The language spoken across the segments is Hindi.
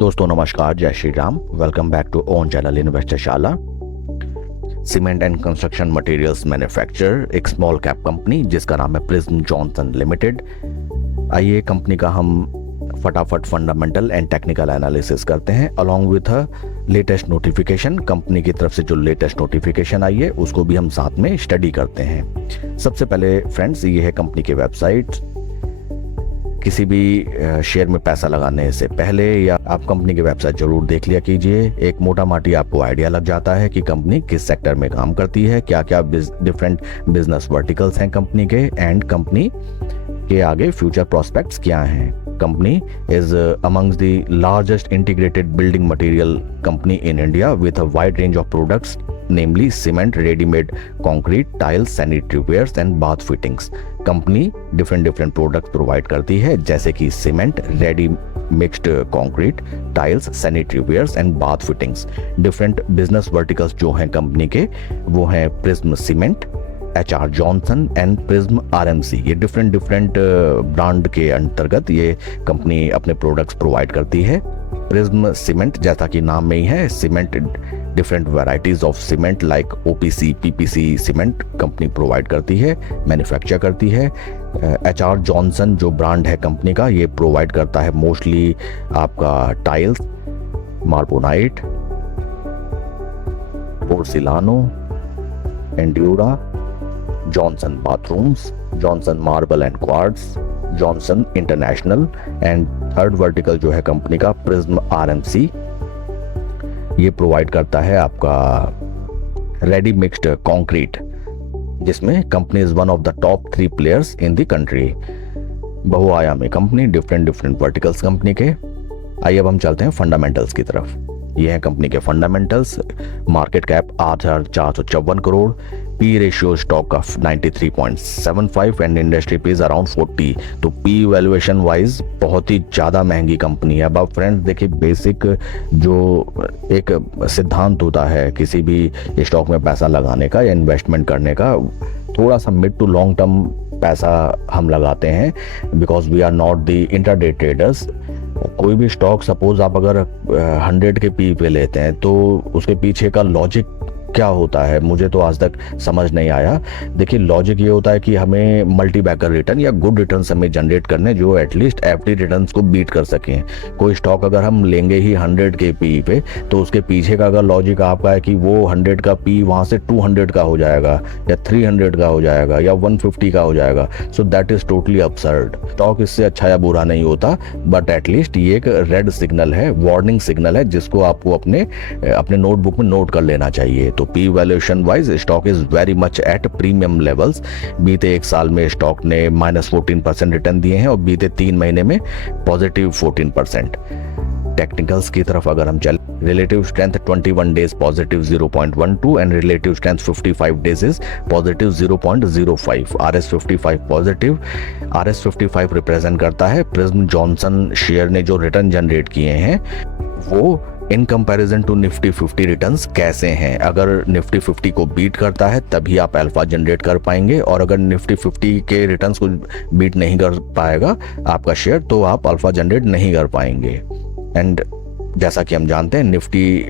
दोस्तों नमस्कार, जय Shri Ram. Welcome back to own channel investor Shala. Cement and construction materials manufacturer एक स्मॉल कैप कंपनी जिसका नाम है प्रिज्म जॉनसन लिमिटेड। आइए कंपनी का हम फटाफट फंडामेंटल एंड टेक्निकल एनालिसिस करते हैं along with latest notification. Company की तरफ से जो लेटेस्ट नोटिफिकेशन आई है उसको भी हम साथ में स्टडी करते हैं। सबसे पहले फ्रेंड्स, ये है कंपनी की वेबसाइट। किसी भी शेयर में पैसा लगाने से पहले या आप कंपनी की वेबसाइट जरूर देख लिया कीजिए। एक मोटा माटी आपको आइडिया लग जाता है कि कंपनी किस सेक्टर में काम करती है, क्या क्या डिफरेंट बिजनेस वर्टिकल्स हैं कंपनी के, एंड कंपनी के आगे फ्यूचर प्रोस्पेक्ट्स क्या हैं। Company is amongst the largest integrated building material company in India with a wide range of products namely cement, ready-made concrete, tiles, sanitary wares and bath fittings। Company different products provide करती है जैसे कि cement, ready mixed concrete, tiles, sanitary wares and bath fittings. Different business verticals जो हैं कंपनी के वो हैं Prism cement, HR Johnson and Prism RMC। ये डिफरेंट ब्रांड के अंतर्गत ये कंपनी अपने प्रोडक्ट्स प्रोवाइड करती है। प्रिज्म सीमेंट, जैसा कि नाम में ही है, cement different varieties of cement like OPC, PPC cement company provide करती है, मैन्युफैक्चर करती है। HR जॉनसन जो ब्रांड है कंपनी का, ये प्रोवाइड करता है मोस्टली आपका tiles, Marbonite, Porselano, Endura, Johnson bathrooms, Johnson marble and quartz, Johnson international, and third vertical जो है कंपनी का प्रिज्म RMC, ये प्रोवाइड करता है आपका रेडी मिक्स्ड कंक्रीट, जिसमें company is one of the top 3 players in the country. बहुआयामी कंपनी, डिफरेंट वर्टिकल्स कंपनी के। आइए अब हम चलते हैं फंडामेंटल्स की तरफ। ये है कंपनी के fundamentals. Market cap 8,454 crore, P ratio stock of 93.75 and industry P is around 40। तो पी वैल्यूएशन वाइज बहुत ही ज़्यादा महंगी कंपनी है। अब फ्रेंड्स देखिए, बेसिक जो एक सिद्धांत होता है किसी भी स्टॉक में पैसा लगाने का या इन्वेस्टमेंट करने का, थोड़ा सा मिड टू लॉन्ग टर्म पैसा हम लगाते हैं, because we are not the intraday traders. कोई भी स्टॉक सपोज आप अगर 100 के पी पे लेते हैं तो उसके पीछे का लॉजिक क्या होता है मुझे तो आज तक समझ नहीं आया। देखिए, लॉजिक ये होता है कि हमें मल्टी बैकर रिटर्न या गुड रिटर्न हमें जनरेट करने जो एटलीस्ट एफडी रिटर्न्स को बीट कर सकें। कोई स्टॉक अगर हम लेंगे ही 100 के पी पे तो उसके पीछे का अगर लॉजिक आपका है कि वो 100 का पी वहाँ से 200 का हो जाएगा या 300 का हो जाएगा या 150 का हो जाएगा, so that is totally absurd। Stock इससे अच्छा या बुरा नहीं होता, बट एटलीस्ट ये एक रेड सिग्नल है, वार्निंग सिग्नल है, जिसको आपको अपने नोटबुक में नोट कर लेना चाहिए। तो P valuation wise stock is very much at premium levels. बीते एक साल में स्टॉक ने -14% रिटर्न दिए हैं और बीते 3 महीने में पॉजिटिव 14%। टेक्निकल्स की तरफ अगर हम चले, relative strength 21 days positive 0.12 and relative strength 55 days is positive 0.05। RS55 positive. RS55 represent करता है प्रिज्म जॉनसन शेयर ने जो रिटर्न जनरेट किए हैं वो in comparison to Nifty 50 returns कैसे हैं। अगर निफ्टी 50 को बीट करता है तभी आप अल्फा जनरेट कर पाएंगे, और अगर निफ्टी 50 के रिटर्न्स को बीट नहीं कर पाएगा आपका शेयर तो आप अल्फा जनरेट नहीं कर पाएंगे। एंड जैसा कि हम जानते हैं, Nifty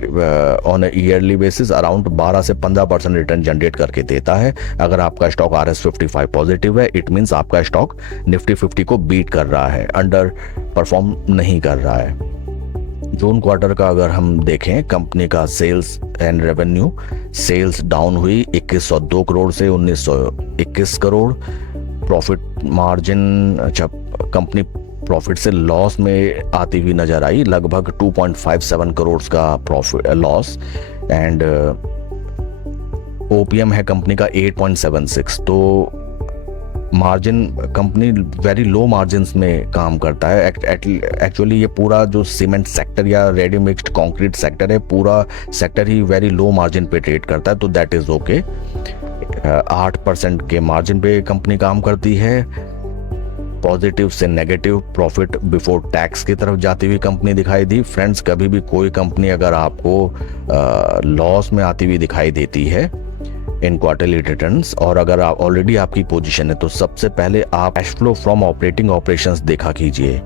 on yearly basis around 12 से 15% रिटर्न जनरेट करके देता है। अगर आपका स्टॉक RS55 पॉजिटिव है, इट मीन्स आपका स्टॉक निफ्टी 50 को बीट कर रहा है, अंडर परफॉर्म नहीं कर रहा है। जून क्वार्टर का अगर हम देखें कंपनी का sales and revenue, sales down हुई 2102 करोड़ से 1921 करोड़। प्रॉफिट मार्जिन, अच्छा, कंपनी प्रॉफिट से लॉस में आती हुई नजर आई, लगभग 2.57 करोड़ का प्रॉफिट लॉस, एंड OPM है कंपनी का 8.76। तो margin, company very low margins में काम करता है। एक्चुअली ये पूरा जो सीमेंट सेक्टर या रेडी मिक्स्ड कंक्रीट सेक्टर है, पूरा सेक्टर ही वेरी लो मार्जिन पे ट्रेड करता है, तो दैट इज ओके। 8% के मार्जिन पे कंपनी काम करती है। पॉजिटिव से नेगेटिव प्रॉफिट बिफोर टैक्स की तरफ जाती हुई कंपनी दिखाई दी। फ्रेंड्स, कभी भी कोई कंपनी अगर आपको लॉस में आती हुई दिखाई देती है इन क्वार्टरली रिटर्न्स, और अगर आप ऑलरेडी आपकी पोजीशन है तो सबसे पहले आप cash flow from operating operations देखा कीजिए।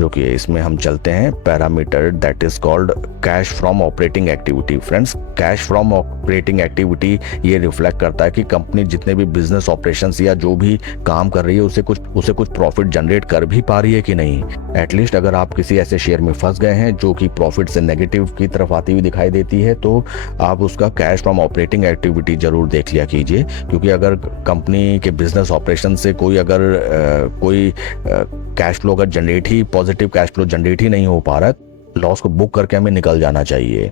जो कि इसमें हम चलते हैं parameter that is called cash from operating activity. Friends, cash from operating activity ये रिफ्लेक्ट करता है कि कंपनी जितने भी बिजनेस ऑपरेशंस या जो भी काम कर रही है उसे कुछ प्रॉफिट जनरेट कर भी पा रही है कि नहीं। एटलीस्ट अगर आप किसी ऐसे शेयर में फंस गए हैं जो कि प्रॉफिट से नेगेटिव की तरफ आती हुई दिखाई देती है, तो आप उसका कैश फ्रॉम ऑपरेटिंग एक्टिविटी जरूर देख लिया कीजिए, क्योंकि अगर कंपनी के बिजनेस ऑपरेशन से कोई कैश फ्लो अगर पॉजिटिव कैश फ्लो जनरेट ही नहीं हो पा रहा है, लॉस को बुक करके हमें निकल जाना चाहिए।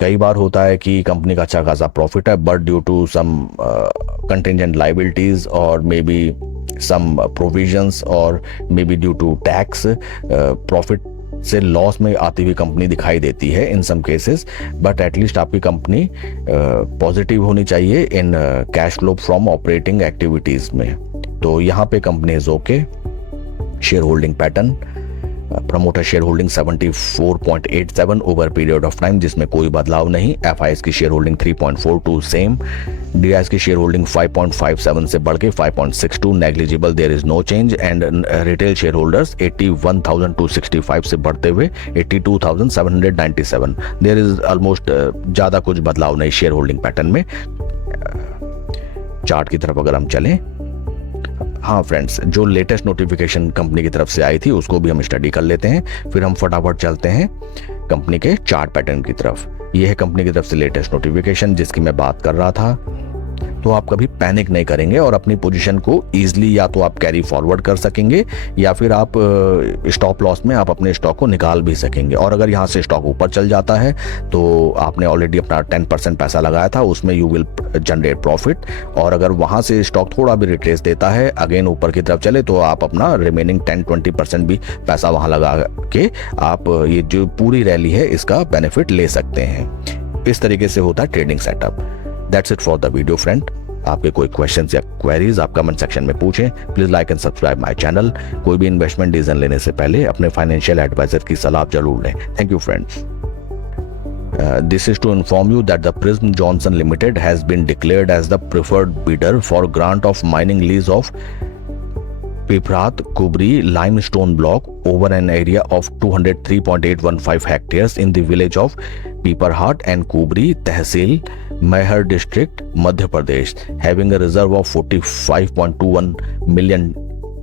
कई बार होता है कि कंपनी का अच्छा खासा प्रॉफिट है, but due to some contingent liabilities और मे बी सम प्रोविजंस और may be due to tax, profit से लॉस में आती हुई कंपनी दिखाई देती है in some cases. But at least आपकी कंपनी पॉजिटिव होनी चाहिए in cash flow from operating activities में। तो यहाँ पे company is okay. Share holding pattern, promoter share holding 74.87 over period of time, जिसमें कोई बदलाव नहीं। एफआईएस की शेयर होल्डिंग 3.42 सेम। डीआईएस की शेयर होल्डिंग 5.57 से बढ़ के 5.62 negligible, there is no change. And retail share holders 81,265 से बढ़ते हुए 82,797, देयर इज ऑलमोस्ट ज्यादा कुछ बदलाव नहीं शेयर होल्डिंग पैटर्न में। चार्ट की तरफ अगर हम चलें, हाँ फ्रेंड्स, जो लेटेस्ट नोटिफिकेशन कंपनी की तरफ से आई थी उसको भी हम स्टडी कर लेते हैं, फिर हम फटाफट चलते हैं कंपनी के चार्ट पैटर्न की तरफ। ये है कंपनी की तरफ से लेटेस्ट नोटिफिकेशन जिसकी मैं बात कर रहा था। तो आप कभी पैनिक नहीं करेंगे और अपनी पोजीशन को इजीली या तो आप कैरी फॉरवर्ड कर सकेंगे या फिर आप स्टॉप लॉस में आप अपने स्टॉक को निकाल भी सकेंगे। और अगर यहाँ से स्टॉक ऊपर चल जाता है तो आपने ऑलरेडी अपना 10% पैसा लगाया था, उसमें यू विल जनरेट प्रॉफिट। और अगर वहाँ से स्टॉक थोड़ा भी रिट्रेस देता है, अगेन ऊपर की तरफ चले, तो आप अपना रिमेनिंग 10-20% भी पैसा वहाँ लगा के आप ये जो पूरी रैली है इसका बेनिफिट ले सकते हैं। इस तरीके से होता है trading setup. That's it for the video friend. आपके कोई क्वेश्चंस या क्वेरीज आप कमेंट सेक्शन में पूछें। Please like and subscribe my channel. कोई भी इन्वेस्टमेंट डिसीजन लेने से पहले अपने फाइनेंशियल एडवाइजर की सलाह जरूर लें। Thank you friends. This is to inform you that the Prism Johnson Limited has been declared as the preferred bidder for grant of mining lease of Piprat Kubri limestone block over an area of 203.815 hectares in the village of Piparhat and Kubri, Tehsil, Mehar district, Madhya Pradesh, having a reserve of 45.21 million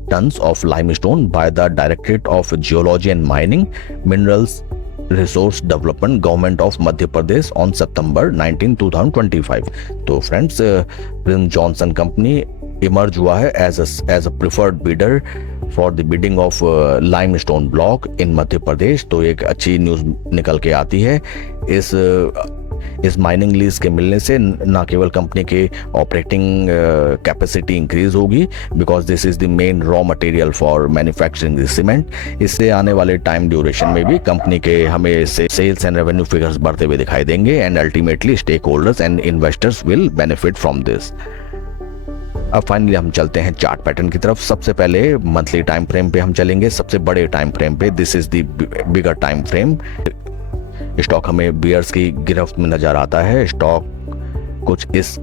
tons of limestone by the Directorate of Geology and Mining, Minerals Resource Development, Government of Madhya Pradesh on September 19, 2025. तो friends, Prism Johnson company emerge हुआ है as a preferred bidder for the bidding of limestone block in Madhya Pradesh. तो एक अच्छी न्यूज़ निकल के आती है। इस माइनिंग लीज के मिलने से न केवल कंपनी के ऑपरेटिंग कैपेसिटी इंक्रीज होगी, because this is the main raw material for manufacturing the cement. इससे आने वाले टाइम ड्यूरेशन में भी कंपनी के हमें सेल्स एंड रेवेन्यू फिगर्स बढ़ते हुए दिखाई देंगे, and ultimately stake holders and investors will benefit from this. अब फाइनली हम चलते हैं चार्ट पैटर्न की तरफ। सबसे पहले मंथली टाइम फ्रेम पे हम चलेंगे, सबसे बड़े टाइम फ्रेम पे। This is the bigger time frame. Stock हमें बियर्स की गिरफ्त में नजर आता है। स्टॉक कुछ इस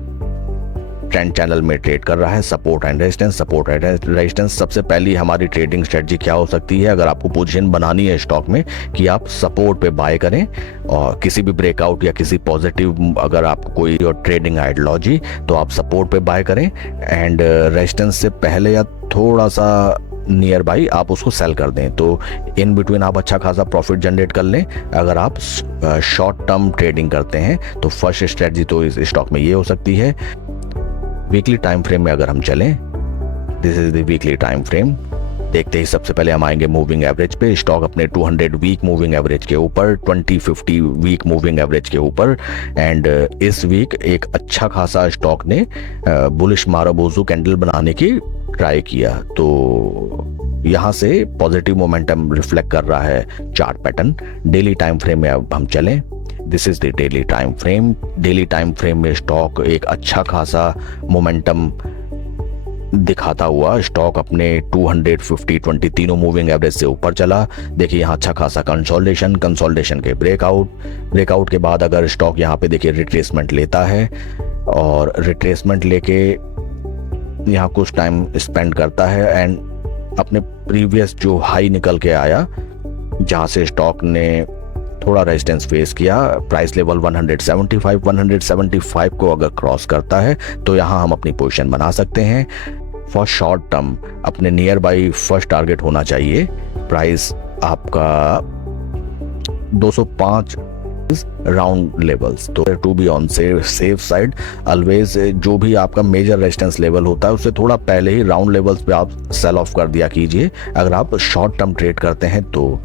ट्रेंड चैनल में ट्रेड कर रहा है, सपोर्ट एंड रेजिस्टेंस। सबसे पहली हमारी ट्रेडिंग स्ट्रेटजी क्या हो सकती है, अगर आपको पोजीशन बनानी है स्टॉक में, कि आप सपोर्ट पे बाय करें, और किसी भी ब्रेकआउट या किसी पॉजिटिव अगर आपको कोई ट्रेडिंग आइडियोलॉजी, तो आप सपोर्ट पे बाय करें, एंड रेजिस्टेंस से पहले या थोड़ा सा नियर बाई आप उसको सेल कर दें। तो इन बिटवीन आप अच्छा खासा प्रॉफिट जनरेट कर लें। अगर आप शॉर्ट टर्म ट्रेडिंग करते हैं तो फर्स्ट स्ट्रेटजी तो इस स्टॉक में ये हो सकती है। वीकली टाइम फ्रेम में अगर हम चलें, this is the weekly time frame. देखते ही सबसे पहले हम आएंगे मूविंग एवरेज पे। स्टॉक अपने 200 वीक मूविंग एवरेज के ऊपर, 20-50 वीक मूविंग एवरेज के ऊपर, एंड इस वीक एक अच्छा खासा स्टॉक ने बुलिश मारुबोजू कैंडल बनाने की ट्राई किया। तो यहाँ से पॉजिटिव मोमेंटम रिफ्लेक्ट कर रहा है chart pattern. Daily time frame में अब हम चलें, this is the daily time frame. Daily time frame में स्टॉक एक अच्छा खासा मोमेंटम दिखाता हुआ स्टॉक अपने 200-50-20 तीनों मूविंग एवरेज से ऊपर चला। देखिए यहाँ अच्छा खासा कंसोलिडेशन के ब्रेकआउट के बाद अगर स्टॉक यहाँ पे देखिए रिट्रेसमेंट लेता है, और रिट्रेसमेंट लेके यहाँ कुछ टाइम स्पेंड करता है, एंड अपने प्रीवियस जो हाई निकल के आया, जहां से स्टॉक ने थोड़ा रेजिस्टेंस फेस किया, प्राइस लेवल 175 को अगर क्रॉस करता है तो यहाँ हम अपनी पोजीशन बना सकते हैं। फॉर शॉर्ट टर्म अपने नियर बाई फर्स्ट टारगेट होना चाहिए प्राइस आपका 205 राउंड लेवल्स। तो to be on safe side always जो भी आपका मेजर रेजिस्टेंस लेवल होता है उससे थोड़ा पहले ही राउंड लेवल्स पे आप सेल ऑफ कर दिया कीजिए अगर आप शॉर्ट टर्म ट्रेड करते हैं। तो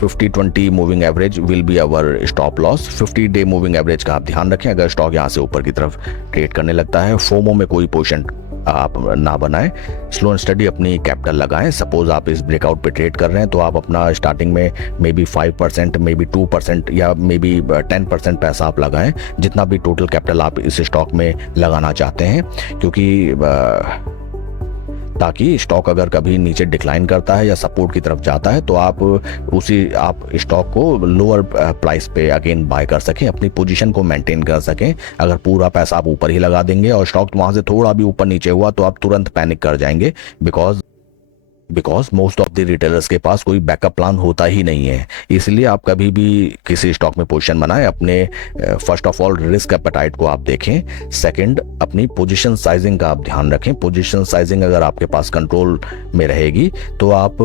50-20 moving average will be our stop loss. 50 day moving average का आप ध्यान रखें अगर स्टॉक यहाँ से ऊपर की तरफ ट्रेड करने लगता है। फोमो में कोई पोजीशन आप ना बनाएं, स्लो एंड स्टडी अपनी कैपिटल लगाएं। सपोज आप इस ब्रेकआउट पे ट्रेड कर रहे हैं तो आप अपना स्टार्टिंग में मे बी 5%, मे बी 2% या मे बी 10% पैसा आप लगाएं, जितना भी टोटल कैपिटल आप इस स्टॉक में लगाना चाहते हैं, क्योंकि ताकि स्टॉक अगर कभी नीचे डिक्लाइन करता है या सपोर्ट की तरफ जाता है तो आप स्टॉक को लोअर प्राइस पे अगेन बाय कर सकें, अपनी पोजीशन को मेंटेन कर सकें। अगर पूरा पैसा आप ऊपर ही लगा देंगे और स्टॉक वहां से थोड़ा भी ऊपर नीचे हुआ तो आप तुरंत पैनिक कर जाएंगे, because most of the retailers के पास कोई बैकअप प्लान होता ही नहीं है। इसलिए आप कभी भी किसी स्टॉक में पोजीशन बनाएं, अपने first of all risk appetite को आप देखें, सेकंड अपनी पोजीशन साइजिंग का आप ध्यान रखें। पोजीशन साइजिंग अगर आपके पास कंट्रोल में रहेगी तो आप